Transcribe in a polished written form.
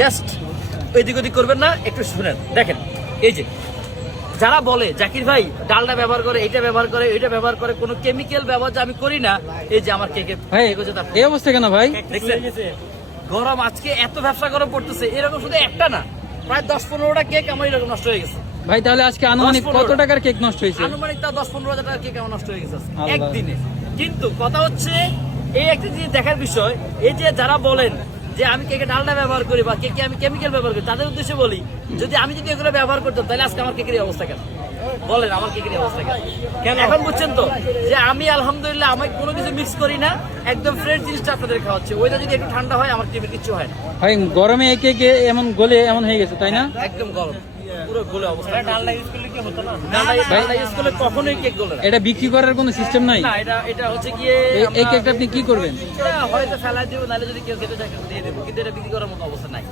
Just এদিক ওদিক করবেন না, একটু শুনেন। দেখেন এই যে যারা বলে জাকির ভাই ডালটা ব্যবহার করে, এটা ব্যবহার করে, এটা ব্যবহার করে, কোনো কেমিক্যাল ব্যবহার যে আমি করি না, এই যে আমার কেকে ভাই এই অবস্থা কেন ভাই? দেখছেন গরম, আজকে এত ব্যবসা গরম পড়তেছে, এরকম শুধু একটা না, প্রায় 10-15টা কেক আমার এরকম নষ্ট হয়ে গেছে ভাই। তাহলে আজকে আনুমানিক 10-15 কত টাকার কেক নষ্ট হয়েছে? আনুমানিক তা 10-15 হাজার টাকার কেক আমার নষ্ট হয়ে গেছে আজকে আল্লাহ। একদিনে। কিন্তু কথা হচ্ছে এই একটা জিনিস দেখার বিষয়, এই যে যারা বলেন যে আমি কেকে ডালটা ব্যবহার করি বা কেকে আমি কেমিক্যাল ব্যবহার করি, তাদের উদ্দেশ্যে বলি যদি আমি যদি এগুলো ব্যবহার করতাম তাহলে আজকে আমার কেকের এই অবস্থা কেন? বলেন আমার কেকের এই অবস্থা কেন? এখন বুঝছেন তো যে আমি আলহামদুলিল্লাহ আমি কোনো কিছু মিক্স করি না, একদম ফ্রেশ জিনিসটা আপনাদের খাওয়াচ্ছি। ওইটা যদি একটু ঠান্ডা হয় আমার টিমের কিছু হয় না ভাই গরমে এই কেক এমন গলে এমন হয়ে গেছে, তাই না? একদম গরম, পুরো গলে অবস্থা। ডালটা ইউজ করলে কি হতো না? ডালটা ইউজ করলে কখনোই কেক গলে না। এটা বিক্রি করার কোনো সিস্টেম নাই? না, এটা হচ্ছে গিয়ে এই কেকটা আপনি কি করবেন? হয়তো ফেলা দেবো, নাহলে যদি কেউ খেতে চায় দিয়ে দেবো, কিন্তু এটা বিক্রি করার মতো অবস্থা নাই।